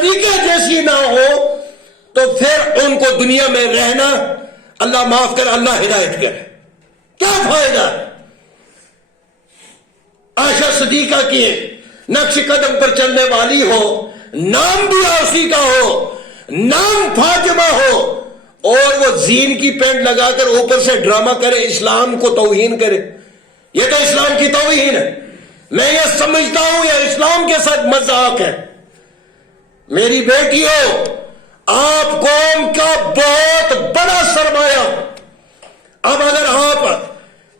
سلیقے جیسی نہ ہو تو پھر ان کو دنیا میں رہنا، اللہ معاف کر، اللہ ہدایت کرے، کیا فائدہ؟ عائشہ صدیقہ کی نقش قدم پر چلنے والی ہو، نام بھی اسی کا ہو، نام فاطمہ ہو، اور وہ زین کی پینٹ لگا کر اوپر سے ڈرامہ کرے، اسلام کو توہین کرے، یہ تو اسلام کی توہین ہے۔ میں یہ سمجھتا ہوں یہ اسلام کے ساتھ مذاق ہے۔ میری بیٹی ہو، آپ قوم کا بہت بڑا سرمایہ۔ اب اگر آپ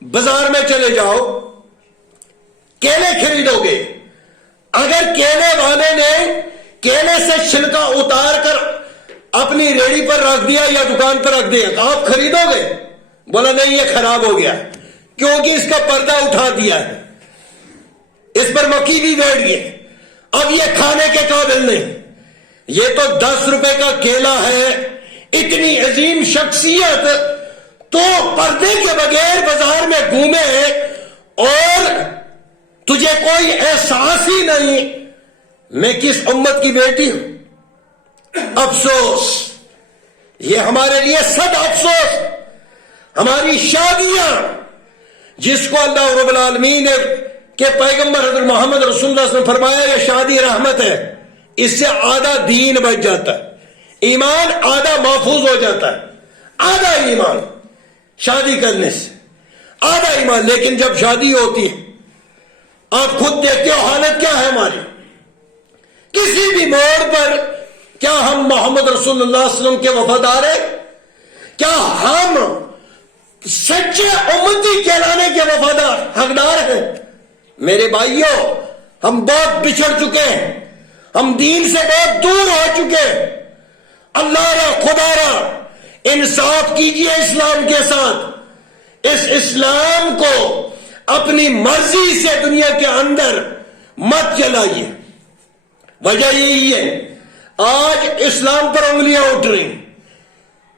بازار میں چلے جاؤ، کیلے خریدو گے، اگر کیلے والے نے کیلے سے چھلکا اتار کر اپنی ریڑھی پر رکھ دیا یا دکان پر رکھ دیا، آپ خریدو گے؟ بولا نہیں، یہ خراب ہو گیا، کیونکہ اس کا پردہ اٹھا دیا ہے، اس پر مکھی بھی بیٹھ گئی، اب یہ کھانے کے قابل نہیں۔ یہ تو 10 روپے کا کیلا ہے، اتنی عظیم شخصیت تو پردے کے بغیر بازار میں گھومے اور تجھے کوئی احساس ہی نہیں۔ میں کس امت کی بیٹی ہوں؟ افسوس، یہ ہمارے لیے صد افسوس۔ ہماری شادیاں، جس کو اللہ رب العالمین کے پیغمبر حضرت محمد رسول اللہ صلی اللہ علیہ وسلم نے فرمایا یہ شادی رحمت ہے، اس سے آدھا دین بچ جاتا ہے، ایمان آدھا محفوظ ہو جاتا ہے، آدھا ایمان شادی کرنے سے، آدھا ایمان۔ لیکن جب شادی ہوتی ہے، آپ خود دیکھتے ہو حالت کیا ہے ہماری۔ کسی بھی موڑ پر کیا ہم محمد رسول اللہ صلی اللہ علیہ وسلم کے وفادار ہیں؟ کیا ہم سچے امتی کہلانے کے وفادار حقدار ہیں؟ میرے بھائیوں، ہم بہت بچھڑ چکے ہیں، ہم دین سے بہت دور ہو چکے ہیں۔ اللہ را خدا را انصاف کیجئے اسلام کے ساتھ، اس اسلام کو اپنی مرضی سے دنیا کے اندر مت چلائیے۔ وجہ یہی ہے، آج اسلام پر انگلیاں اٹھ رہی۔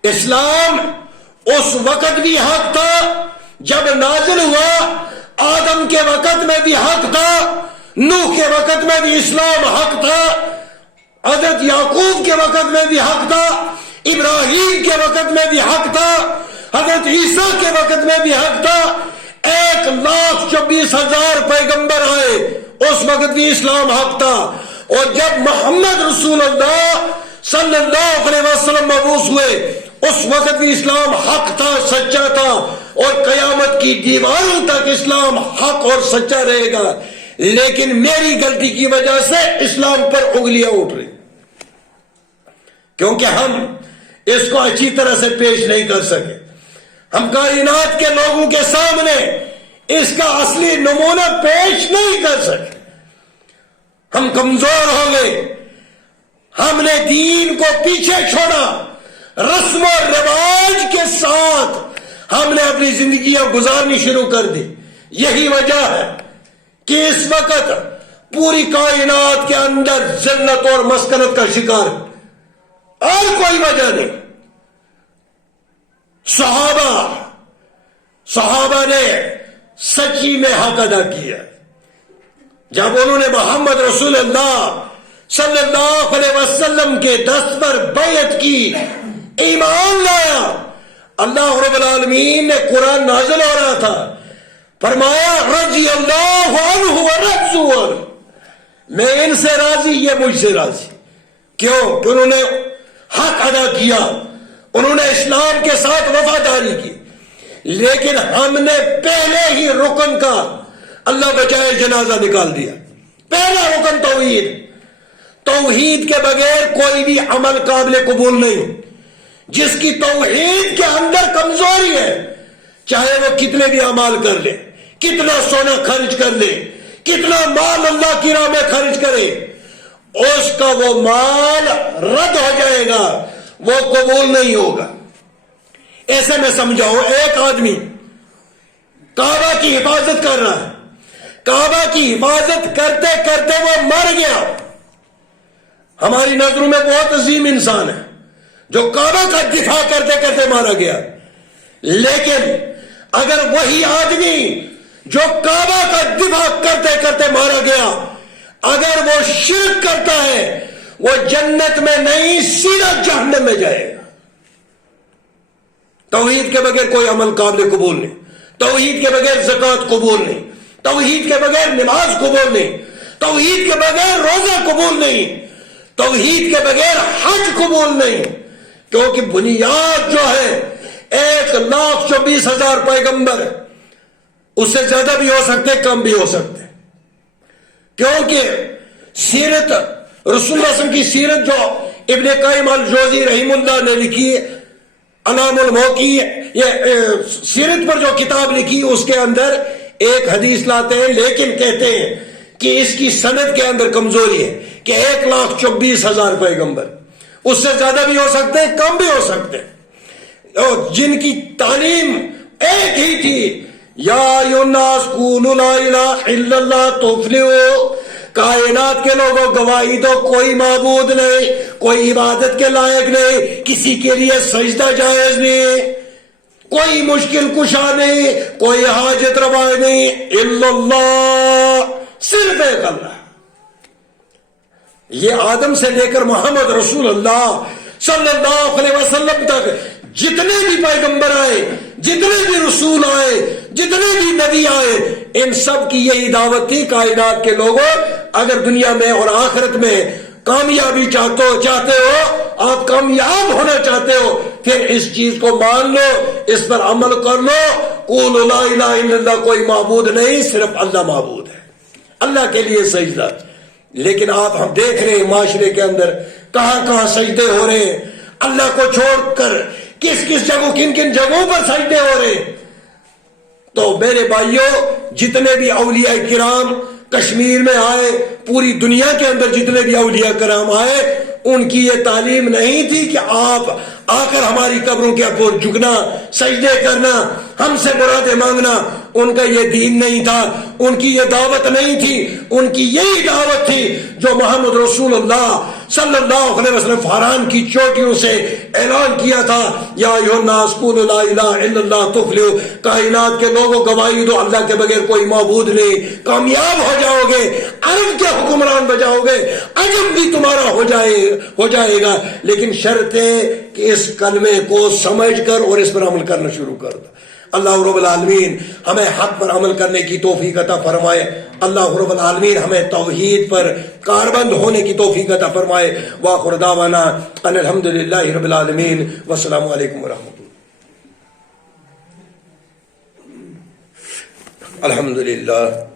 اسلام اس وقت بھی حق تھا جب نازل ہوا، آدم کے وقت میں بھی حق تھا، نوح کے وقت میں بھی اسلام حق تھا، حضرت یعقوب کے وقت میں بھی حق تھا، ابراہیم کے وقت میں بھی حق تھا، حضرت عیسیٰ کے وقت میں بھی حق تھا۔ 1,24,000 پیغمبر آئے، اس وقت بھی اسلام حق تھا، اور جب محمد رسول اللہ صلی اللہ علیہ وسلم مبعوث ہوئے، اس وقت بھی اسلام حق تھا، سچا تھا، اور قیامت کی دیواروں تک اسلام حق اور سچا رہے گا۔ لیکن میری غلطی کی وجہ سے اسلام پر انگلیاں اٹھ رہی، کیونکہ ہم اس کو اچھی طرح سے پیش نہیں کر سکے۔ ہم کائنات کے لوگوں کے سامنے اس کا اصلی نمونہ پیش نہیں کر سکے، ہم کمزور ہو گئے، ہم نے دین کو پیچھے چھوڑا، رسم و رواج کے ساتھ ہم نے اپنی زندگیاں گزارنی شروع کر دی۔ یہی وجہ ہے کہ اس وقت پوری کائنات کے اندر ذلت اور مسکنت کا شکار ہے، اور کوئی وجہ نہیں۔ صحابہ نے سچی میں حق ادا کیا جب انہوں نے محمد رسول اللہ صلی اللہ علیہ وسلم کے دست پر بیعت کی، ایمان لایا۔ اللہ رب العالمین نے قرآن نازل ہو رہا تھا، فرمایا رضی اللہ عنہ ورضوا عنہ، میں ان سے راضی، یہ مجھ سے راضی۔ کیوں؟ کہ انہوں نے حق ادا کیا، انہوں نے اسلام کے ساتھ وفاداری کی۔ لیکن ہم نے پہلے ہی رکن کا اللہ بچائے جنازہ نکال دیا۔ پہلا رکن توحید، توحید کے بغیر کوئی بھی عمل قابل قبول نہیں۔ جس کی توحید کے اندر کمزوری ہے، چاہے وہ کتنے بھی اعمال کر لے، کتنا سونا خرچ کر لے، کتنا مال اللہ کی راہ میں خرچ کرے، اس کا وہ مال رد ہو جائے گا، وہ قبول نہیں ہوگا۔ ایسے میں سمجھاؤ، ایک آدمی کعبہ کی حفاظت کر رہا ہے، کعبہ کی حفاظت کرتے کرتے وہ مر گیا۔ ہماری نظروں میں بہت عظیم انسان ہے جو کعبہ کا دفاع کرتے کرتے مارا گیا، لیکن اگر وہی آدمی جو کعبہ کا دفاع کرتے کرتے مارا گیا، اگر وہ شرک کرتا ہے، وہ جنت میں نہیں سیدھا جہنم میں جائے گا۔ توحید کے بغیر کوئی عمل قابل قبول نہیں، توحید کے بغیر زکوٰۃ قبول نہیں، توحید کے بغیر نماز قبول نہیں، توحید کے بغیر روزہ قبول نہیں، توحید کے بغیر حج قبول نہیں، کیونکہ بنیاد جو ہے 1,24,000 پیغمبر، اس سے زیادہ بھی ہو سکتے کم بھی ہو سکتے، کیونکہ سیرت رسول اللہ صلی اللہ علیہ وسلم کی سیرت جو ابن قیم الجوزی رحم اللہ نے لکھی، علام الموقع، یہ سیرت پر جو کتاب لکھی، اس کے اندر ایک حدیث لاتے ہیں، لیکن کہتے ہیں کہ اس کی سند کے اندر کمزوری ہے کہ 1,24,000 پیغمبر، اس سے زیادہ بھی ہو سکتے ہیں کم بھی ہو سکتے ہیں، اور جن کی تعلیم ایک ہی تھی، یا ایھا الناس قولوا لا الہ الا اللہ تفلحوا، کائنات کے لوگوں گواہی دو کوئی معبود نہیں، کوئی عبادت کے لائق نہیں، کسی کے لیے سجدہ جائز نہیں، کوئی مشکل کشا نہیں، کوئی حاجت روا نہیں، الا اللہ، صرف ایک اللہ۔ یہ آدم سے لے کر محمد رسول اللہ صلی اللہ علیہ وسلم تک جتنے بھی پیغمبر آئے، جتنے بھی رسول آئے، جتنے بھی نبی آئے، ان سب کی یہی دعوت تھی، کائنات کے لوگوں اگر دنیا میں اور آخرت میں کامیابی چاہتے ہو، آپ کامیاب ہونا چاہتے ہو، پھر اس چیز کو مان لو، اس پر عمل کر لو، قولوا لا الہ الا اللہ، کوئی معبود نہیں، صرف اللہ معبود ہے، اللہ کے لیے سجدہ۔ لیکن آپ ہم دیکھ رہے ہیں معاشرے کے اندر کہاں کہاں سجدے ہو رہے ہیں، اللہ کو چھوڑ کر کس کس جگہوں، کن کن جگہوں پر سجدے ہو رہے ہیں۔ تو میرے بھائیوں، جتنے بھی اولیاء کرام کشمیر میں آئے، پوری دنیا کے اندر جتنے بھی اولیاء کرام آئے، ان کی یہ تعلیم نہیں تھی کہ آپ آ کر ہماری قبروں کے اوپر جھکنا، سجدے کرنا، ہم سے مرادیں مانگنا، ان کا یہ دین نہیں تھا، ان کی یہ دعوت نہیں تھی، ان کی یہی دعوت تھی جو محمد رسول اللہ صلی اللہ علیہ وسلم فاران کی چوٹیوں سے اعلان کیا تھا، یا ایھا الناس قولوا لا الہ الا اللہ تفلحوا، کائنات کے لوگوں گواہی دو اللہ کے بغیر کوئی معبود نہیں، کامیاب ہو جاؤ گے، عرب کے حکمران بجاؤ گے، عجم بھی تمہارا ہو جائے گا، لیکن شرط ہے کہ اس کلمے کو سمجھ کر اور اس پر عمل کرنا شروع کر دو۔ اللہ رب العالمین ہمیں حق پر عمل کرنے کی توفیق عطا فرمائے، اللہ رب العالمین ہمیں توحید پر کاربند ہونے کی توفیق عطا فرمائے۔ وآخر دعوانا ان الحمدللہ رب العالمین، والسلام علیکم ورحمۃ اللہ۔ الحمدللہ۔